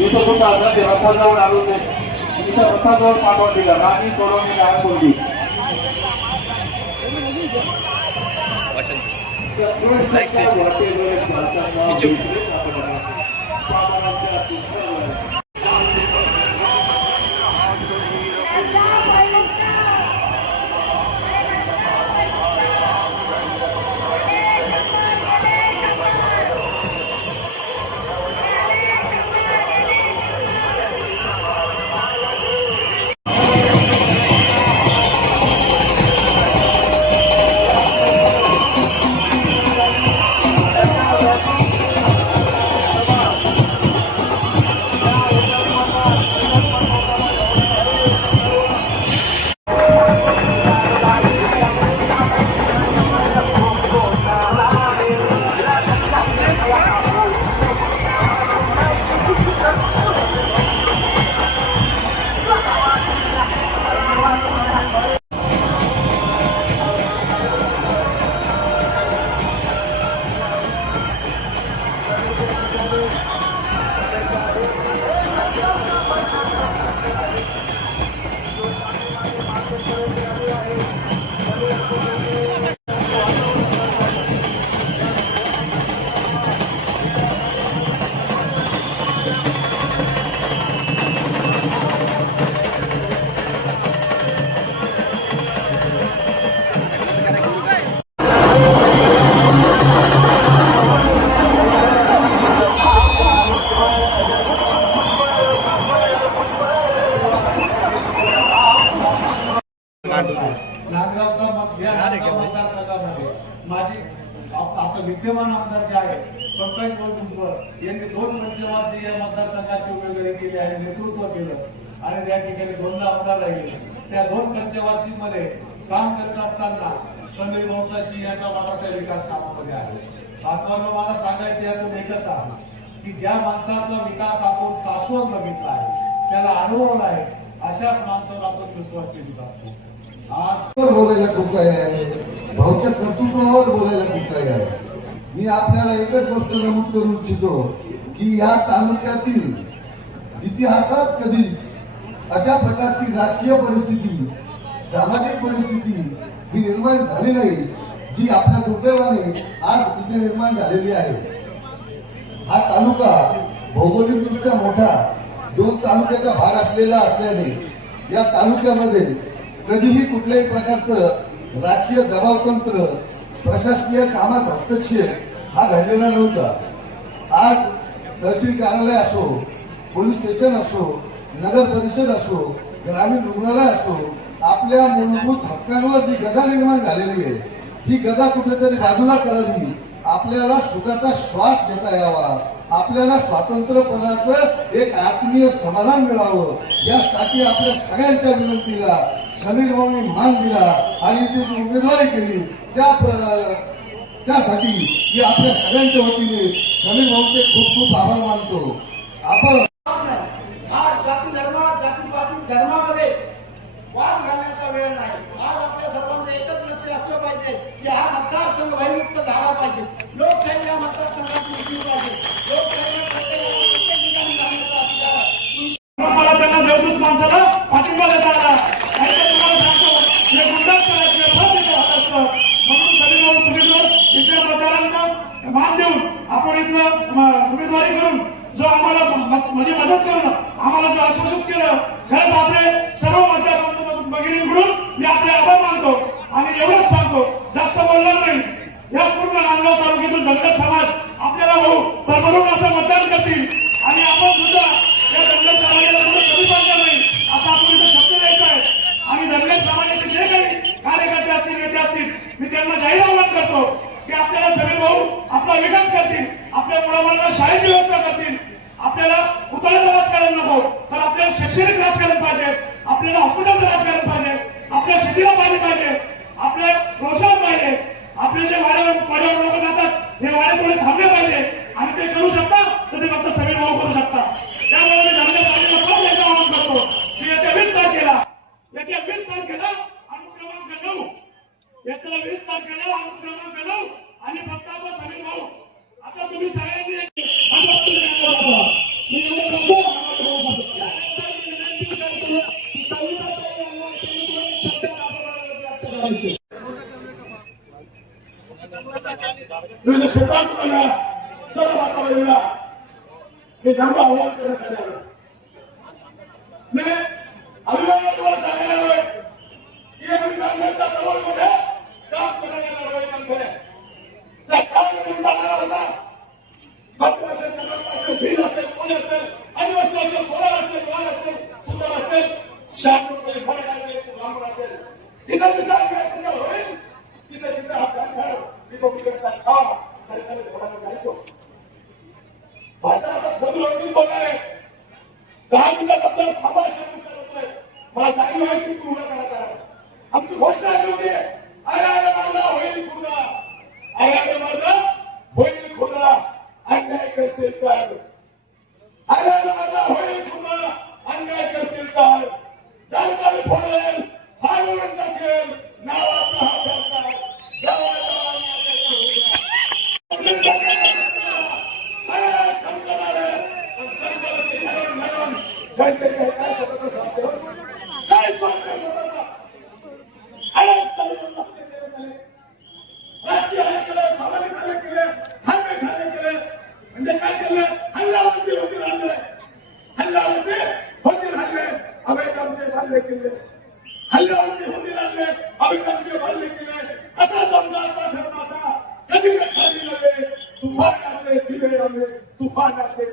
इथं कुठं आता ते रथाजवळ आलो ते इथं रथाजवळ पाठवून पंचवार्षिक उमेदवारी केली आणि नेतृत्व केलं. आणि त्या ठिकाणी दोनदा आमदार राहिले. त्या दोन पंचवार्षिक काम करत असताना समीर भाऊचा याचा वाटा त्या विकास कामामध्ये आहे. महत्वानं मला सांगायचं यातून एकच आहे की ज्या माणसाचा विकास आपण शाश्वत बघितला आहे त्याला अनुभव आहे अशाच माणसावर आपण विश्वास ठेवत असतो. आज बोलायला खूप काही आहे. भाऊच्या कर्तृत्वावर बोलायला खूप काही आहे. मी आपल्याला एकच गोष्ट नमूद करू इच्छितो की या तालुक्यातील इतिहासात कधीच अशा प्रकारची राजकीय परिस्थिती सामाजिक परिस्थिती ही निर्माण झाली नाही जी आपल्या दुर्दैवाने आज इथे निर्माण झालेली आहे. हा तालुका भौगोलिकदृष्ट्या मोठा दोन तालुक्याचा भाग असलेला असल्याने या तालुक्यामध्ये कधीही कुठल्याही प्रकारचं राजकीय दबावतंत्र प्रशासकीय कामात हस्तक्षेप हा घडलेला नव्हता. आज तहसील कार्यालय असो पोलीस स्टेशन असो नगर परिषद असो ग्रामीण रुग्णालय असो आपल्या मूलभूत हक्कांवर जी गदा निर्माण झालेली आहे ही गदा कुठेतरी बाजूला करावी. आपल्याला सुखाचा श्वास घेता यावा. आपल्याला स्वातंत्र्यपणाचं एक आत्मीय समाधान मिळावं. यासाठी आपल्या सगळ्यांच्या विनंतीला समीर भाऊनी मान दिला आणि ती जी उमेदवारी केली त्या प्र- त्यासाठी मी आपल्या सगळ्यांच्या वतीने समीर भाऊचे खूप खूप आभार मानतो. आपण आज जाती धर्मात जातीपाती धर्मामध्ये वाद घालण्याचा वेळ नाही. आज आपल्या सर्वांचं एकच लक्ष असलं पाहिजे की हा मतदारसंघ भयमुक्त झाला पाहिजे लोकशाही या मतदारसंघाची उठली पाहिजे लोकशाहीला प्रत्येकाला प्रत्येक ठिकाणी जाण्याचा अधिकार आहे मला त्यांना देवदूत माणसाला पाठिंबा देता आला नाही तर तुम्हाला सांगतो हे गुंडाच करायचे फार तिथे हात असतं म्हणून सगळी लोक तुम्ही जर इथल्या प्रचारांना मान देऊन आपण इथलं म, उमेदवारी करून जो आम्हाला म- म- म्हणजे मदत करून आम्हाला जो आश्वासित केलं खरंच आपले सर्व मतदार बंधू भगिनींकडून मी आपले आभार मानतो आणि एवढंच सांगतो जास्त बोलणार नाही. या पूर्ण नांदगाव तालुक्यातील दंगल समाज आपल्याला भाऊ भरभरून असं मतदान करतील. आणि आपण सुद्धा या दंगल समाजाला कुठे कमी पडणार नाही. असं आपण इथं शब्द द्यायचा आहे. आणि दंगल समाजाचे जे काही कार्यकर्ते असतील नेते असतील मी त्यांना जाहीर आवाहन करतो की आपल्याला सगळे भाऊ आपला विकास करतील. आपल्या मुलामुलांना शाळेची व्यवस्था करतील. आपल्याला उतराचं राजकारण नको. तर आपल्याला शैक्षणिक राजकारण पाहिजे. आपल्याला हॉस्पिटलचं राजकारण पाहिजे. आपल्या शेतीला पाणी पाहिजे. आपले प्रोत्साहन पाहिजे. आपले जे वाड्यावर वाड्यावर लोक जातात हे वाडे थोडे थांबले पाहिजे. आणि ते करू शकता तर ते फक्त सगळे भाऊ करू शकता. त्यामुळे मी धर्म पार्टीला खूप आवाहन करतो की येत्या वीस तारखेला येत्या वीस तारखेला अनुक्रमांक नऊ. येत्या वीस तारखेला अनुक्रमांक नऊ. आणि फक्त आता समीर भाऊ आता तुम्ही सगळ्यांनी मी सांगतो, करायचे. विविध क्षेत्रात बघा सर्व वातावरणाला हे धर्म आव्हान करण्यात आले आहे. म्हणजे मी अभिमानाने तुम्हाला सांगायला हवे की या विद्यार्थ्यांच्या जवळमध्ये काम करण्यात आलं आहे म्हणजे. त्या काळामध्ये उभारलेला होता पश्चिम असेल कर्नाटक असेल भील असेल कोणी असेल आदिवासी असेल कोळा असेल वाण असेल सुंदर असेल शहापूर फरक असेल ब्राह्मण असेल तिथं तिथं होईल तिथं तिथं हा ग्रंथाळ रिपब्लिकनचा छाप जायचो. आता खोली आहे दहा मिनिटात आपल्याला थांबा मला जाणीव पूर्ण करायचा आहे. आमची घोषणा अशी होती अरे अरे माझा होईल खुदा. अरे अरे माझा होईल खुदा. अन्याय करतील तर. अरे अरे माझा होईल खुदा. अन्याय करतील तर. दरकाळी फोडेल. हाडून टाकेल नावाचा हा प्रकार जवा जवा न्यायाचा होईल. अरे संकट आले पण संकटाशी लढून लढून जनतेचे काय स्वतंत्र स्वातंत्र्य काय स्वातंत्र्य स्वतंत्र अरे तरी पण नसते देण्यात आले. राजकीय हल्ले केले सामाजिक हल्ले केले धार्मिक हल्ले केले म्हणजे काय केलं हल्ल्यावरती होतील हल्ले हल्ल्यावरती होतील हल्ले अवैध आमचे बांधले केले हल्ल्यावरती होतील हल्ले अवैध आमचे बांधले केले असा समजा धर्माचा कधी न खाली नव्हे तुफान आले दिवे तुफानाच्या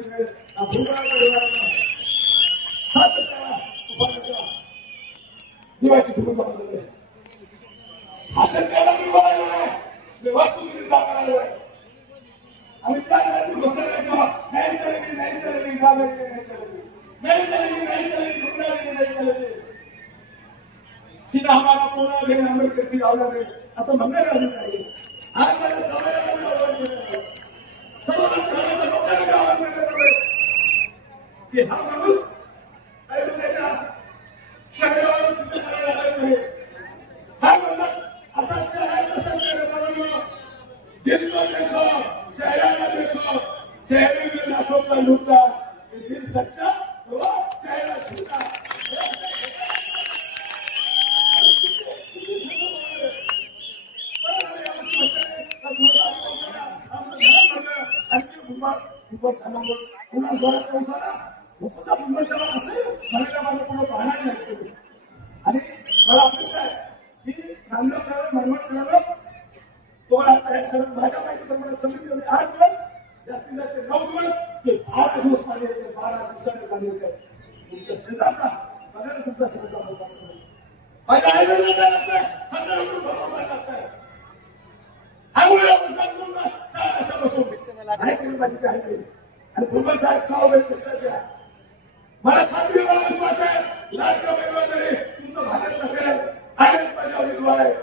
भूमिका बदलली मी नाही मी आणि घोषणा नाही चलेगी नाही चलेगी दादागिरी नाही चलेगी नहीं चलेगी नहीं चलेगी गुंडागिरी नहीं चलेगी सीधा हमारा की असं म्हणणार अधिकारी आज माझ्या समाजाला सर्वांना आव्हान केलं आहे. सर्व धर्माच्या लोकांना मी आव्हान केलं आहे की हा माणूस काय त्याच्या शरीरावर तिथे करायला लागत नाही काय म्हणतात असाच आहे तसाच आहे रे बाबांनो. दिल को देखो चेहरा न देखो चेहरे में लाखों का लूटा ये दिल सच्चा तो चेहरा झूठा आणि मला आहे की नांदेड करायला तुम्हाला आता या क्षणात माझ्या माहितीप्रमाणे कमीत कमी आठ दिवस जास्तीत जास्त नऊ दिवस ते बारा दिवस पाणी येते बारा दिवसाने पाणी येते. तुमच्या शेजारचा तुमचा शेजारचा माझ्या काय? लागतंय बरोबर लागतंय आंघोळीला चार वाजता बसून. आहे केली माझी ते आहे आणि भुजबळ साहेब का हो उभे लक्षात घ्या मला खात्री विश्वास आहे. लाडका वेगळा तरी तुमचं भाजप नसेल अनेक माझ्या उमेदवार आहेत.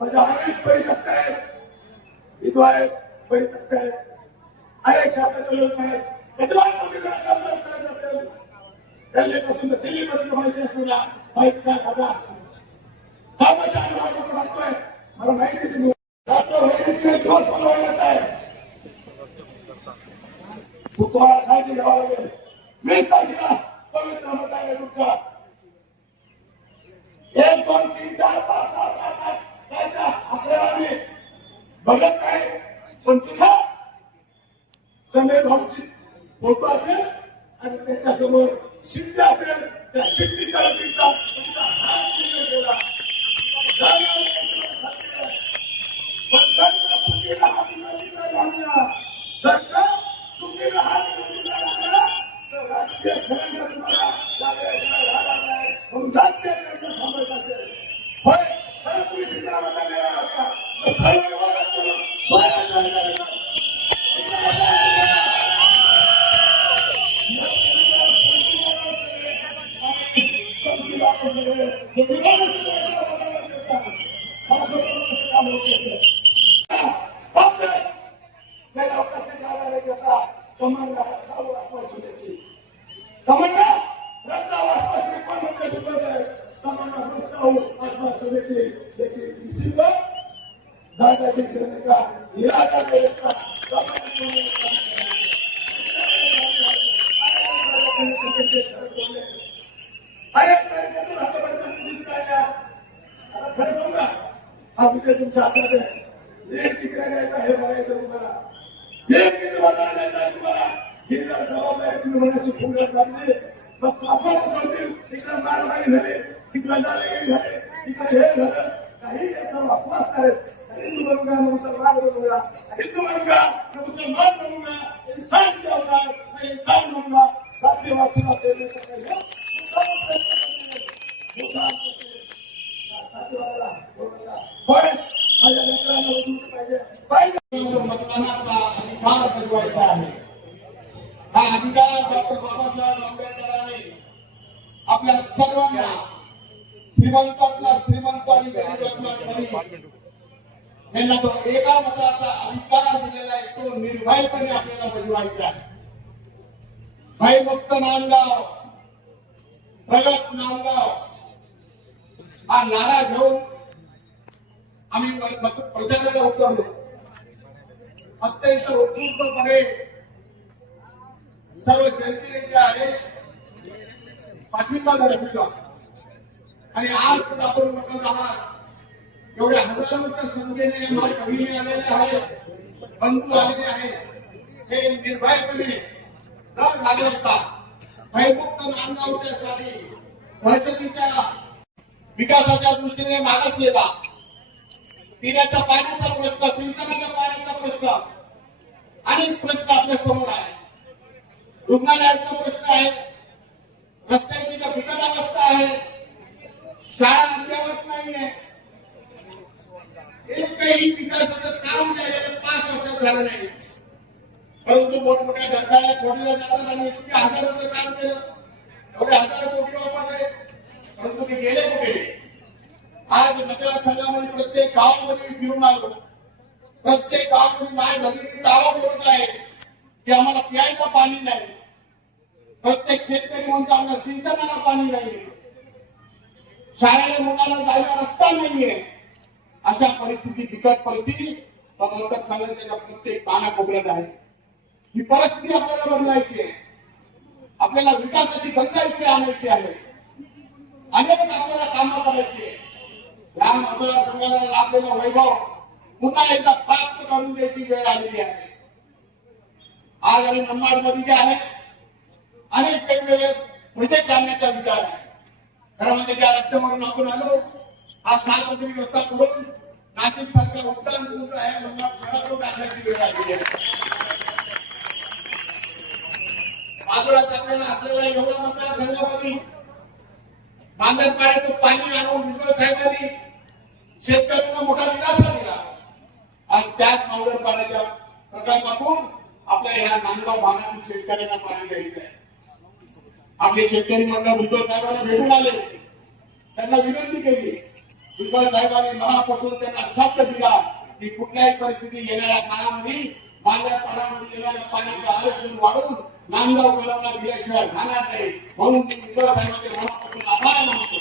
माझ्या अनेक परितक्क आहेत. विधवा आहेत परितक्क आहेत. अनेक शासक लोक आहेत. दिल्लीपासून दिल्लीपर्यंत माहिती असलेला माहिती काय कामाच्या अनुभागात लागतोय मला माहिती आहे तुम्ही. डॉक्टर होण्याची नाही आहे? तुम्हाला काळजी घ्यावा लागेल. वीस तारखेला पवित्र मतदान तुमचा एक दोन तीन चार पाच सहा सात आठ कायदा आकडेवारी आम्ही बघत नाही पण तिथं समीर भाऊची फोटो असेल आणि त्याच्यासमोर शिट्टी असेल त्या शिट्टीचा दिसता तुमचा हात पुढे गेला. जागा द्यायचं खाते. पण दंड चुकीला हात नदीला लागला. दंड चुकीला हात नदीला लागला, तर राजकीय खरंच तुम्हाला लागल्याशिवाय राहणार नाही. म्हणून राजकीय खरंच थांबायचं असेल. होय, खरं तुम्ही शिक्षणाबद्दल निर्णय घ्या. मग सर्व विभागात करून बाहेर काढायचं. पश्चिमा समिति लेकिन किसी को दादागिरी करने का इरादा नहीं रखता अनेक कार्यकर्ते हातापर्यंत पोलीस काढल्या आता खरं सांगू का हा विषय तुमच्या हातात आहे लीड तिकडे हे बघायचं तुम्हाला. लीड किती वाटायला द्यायचा तुम्हाला. ही जर जबाबदारी तुम्ही मनाची फुगण्यात लागली मग बसवतील तिकडे मारामारी झाली तिकडे झाली तिकडे हे झालं. काही याचा वापर आहे हिंदू बनूंगा मैं मुसलमान बनूंगा हिंदू बनूंगा मैं मुसलमान बनूंगा इंसान क्या होगा मैं इंसान बनूंगा साथी वाचना देने मुद्दाम करते. साथीवाल्याला बोलायला. होय माझ्या मित्रांना वधू पाहिजे पाहिजे मतदानाचा अधिकार बजवायचा आहे हा अधिकार डॉक्टर बाबासाहेब आंबेडकरांनी आपल्या सर्वांना श्रीमंतातला श्रीमंत आणि गरीबातला गरीब. यांना तो एका मताचा अधिकार दिलेला आहे तो निर्भयपणे आपल्याला बजवायचा भयमुक्त नांदगाव प्रगत नांदगाव हा नारा घेऊन आम्ही प्रचाराला उतरलो. अत्यंत उत्स्फूर्तपणे सर्व जनतेने जे आहे पाठिंबा दर्शविला आणि आज आपण बघत आहात एवढ्या हजारोच्या संख्येने माझ्या भगिनी आलेले आहेत. बंधू आलेले आहेत. हे निर्भयपणे न घालवता भयमुक्त नांदगावच्या दहशतीच्या विकासाच्या दृष्टीने मागासलेला पिण्याच्या पाण्याचा प्रश्न सिंचनाच्या पाण्याचा प्रश्न अनेक प्रश्न आपल्यासमोर आहे रुग्णालयाचा प्रश्न आहे रस्त्याची बिकट अवस्था आहे शाळा अद्यावत नाहीये एकही विकासाचं काम ते पाच वर्षात झालं नाही परंतु मोठमोठ्या ढगाळ्यात मोठ्या जातात आणि इतके हजारोचं काम केलं एवढे हज़ार कोटी वापरले परंतु ते गेले कुठे? आज मतदारसंघामध्ये प्रत्येक गावामध्ये मी फिरून आलो प्रत्येक गावामध्ये भगिनी दावा बोलत आहे की आम्हाला प्यायला पाणी नाही। प्रत्येक शेतकरी म्हणतो आम्हाला सिंचनाला पाणी नाही शाळेला मुलाला जायला रस्ता नाहीये. अशा परिस्थिती बिकट परिस्थिती. त्याच्या प्रत्येक कानाकोपऱ्यात आहे. ही परिस्थिती आपल्याला बदलायची आहे. आपल्याला विकासाची गंगा इथे आणायची आहे. अनेक आपल्याला कामं करायची आहे. या मतदारसंघाला लाभलेला वैभव पुन्हा एकदा प्राप्त करून द्यायची वेळ आलेली आहे. आज आम्ही मनमाडमध्ये जे आहे अनेक वेगवेगळे प्रोजेक्ट चालण्याचा विचार आहे. खरं म्हणजे ज्या रस्त्यावरून आपण आलो. हा सात रस्ता करून नाशिक सारख्या उत्तान पूर्ण आहे मनमाड शहरातून टाकण्याची वेळ आली आहे बाजूलाच असलेला एवढा मतदारसंघामध्ये बांधत पाण्याचं पाणी आणून विठ्ठल साहेबांनी शेतकऱ्यांना मोठा दिलासा दिला. आज त्याच मांगर पाण्याच्या प्रकल्पातून आपल्या ह्या नांदगाव भागातील शेतकऱ्यांना पाणी द्यायचं आहे. आपले शेतकरी मंडळ भुजबळ साहेबांना भेटून आले. त्यांना विनंती केली. भुजबळ साहेबांनी मनापासून त्यांना शब्द दिला की कुठल्याही परिस्थिती येणाऱ्या काळामध्ये माझ्या पाण्यामध्ये येणाऱ्या पाण्याचे आरक्षण वाढवून नांदगावकरांना दिल्याशिवाय राहणार नाही. म्हणून मी भुजबळ साहेबांचे मनापासून आभार मानतो.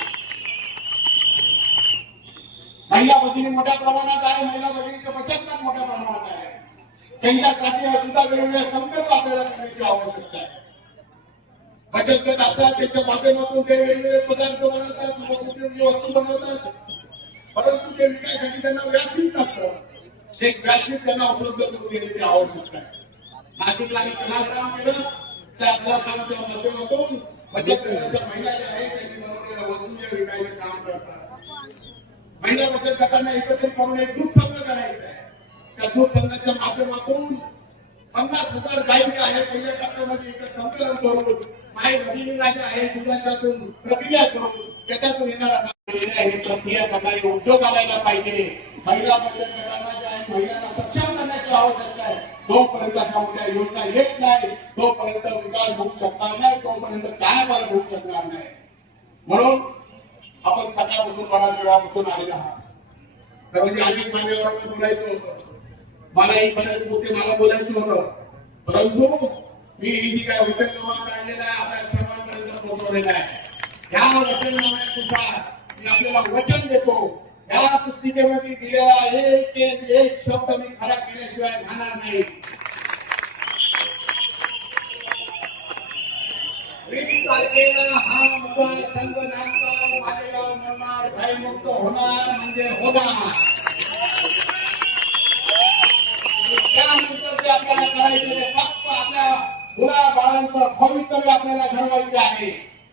महिला भगिनी मोठ्या प्रमाणात आहे. महिला भगिनीचे बचत पण मोठ्या प्रमाणात आहे. त्यांच्यासाठी सुद्धा वेगवेगळे संकल्प आपल्याला करण्याची आवश्यकता आहे. बचत गट असतात त्यांच्या माध्यमातून ते वेगवेगळे पदार्थ बनवतात उपयोगी वस्तू बनवतात. परंतु ते विकायसाठी त्यांना व्यासपीठ नसतं. ते व्यासपीठ त्यांना उपलब्ध करून देण्याची आवश्यकता आहे. नाशिकला आम्ही कलाग्राम केलं. त्या कलाग्रामच्या माध्यमातून बचत गटाच्या महिला ज्या आहेत त्यांनी बनवलेल्या वस्तूंचे विकायचे काम करतात. महिला बचत गटांना एकत्र करून एक दूध संघ करायचा आहे. त्या दूध संघाच्या माध्यमातून पन्नास हजार गाई ज्या आहेत पहिल्या टप्प्यामध्ये एकच संकलन करून माय भगिनीला जे आहे दुधाच्यातून प्रक्रिया करून त्याच्यातून येणारा हे प्रक्रिया करणारे उद्योग आणायला पाहिजे. महिला बचत गटांना जे आहे महिलांना सक्षम करण्याची आवश्यकता आहे. तोपर्यंत अशा मोठ्या योजना येत नाही. तोपर्यंत विकास होऊ शकणार नाही तोपर्यंत काय मला होऊ शकणार नाही. म्हणून आपण सकाळपासून बराच वेळापासून आलेला आहात. तर म्हणजे अनेक मान्यवरांना बोलायचं होतं. मला एक बऱ्याच गोष्टी मला बोलायचं होतं. परंतु मी ही जी काय वचननामा काढलेला आहे आपल्या सर्वांपर्यंत पोहोचवलेला आहे. ह्या वचननाम्यानुसार मी आपल्याला वचन देतो. या पुस्तिकेमध्ये दिलेला एक एक एक शब्द मी खरा केल्याशिवाय राहणार नाही. हा तारखेला संघ मतदारसंघ मालेगाव निर्माण भयमुक्त होणार म्हणजे होणार आणि त्यानंतर जे आपल्याला करायचं ते फक्त आपल्या मुला बाळांचं भवितव्य आपल्याला घडवायचं आहे.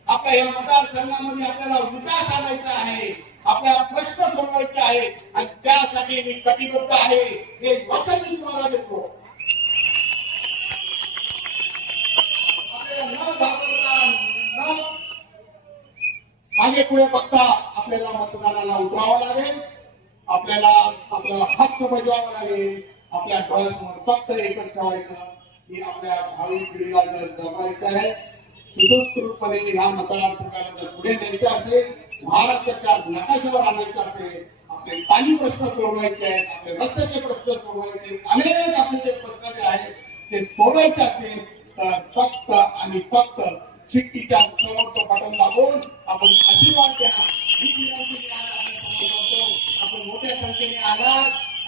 आपल्या या मतदारसंघामध्ये आपल्याला विकास आणायचा आहे. आपल्या प्रश्न सोडवायचे आहेत आणि त्यासाठी मी कटिबद्ध आहे. हे वचन मी तुम्हाला देतो. आपल्याला मागे पुढे बघता आपल्याला मतदानाला उतरावं लागेल. आपल्याला आपला हक्क बजवावा लागेल. आपल्या डोळ्यासमोर फक्त एकच ठेवायचं की आपल्या भावी पिढीला जर जगवायचं आहे सुसंस्कृतपणे ह्या मतदारसंघाला जर पुढे न्यायचं असेल महाराष्ट्राच्या नकाशावर आणायचं असेल आपले पाणी प्रश्न सोडवायचे आहेत आपले रस्त्याचे प्रश्न सोडवायचे अनेक आपले जे प्रश्न जे आहेत ते सोडवायचे असतील तर फक्त आणि फक्त चिठ्ठीच्या समोरचं बटन दाबून आपण आशीर्वाद द्या. ही विनंती आपण मोठ्या संख्येने आला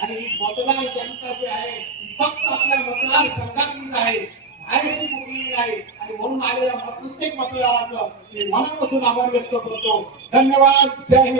आणि मतदार जनता जे आहे फक्त आपल्या मतदार मतदारसंघातलीच आहे. बाहेरची कुठलीही नाही. आणि म्हणून आलेल्या प्रत्येक मतदाराचं मी मनापासून आभार व्यक्त करतो. धन्यवाद. जय हिंद.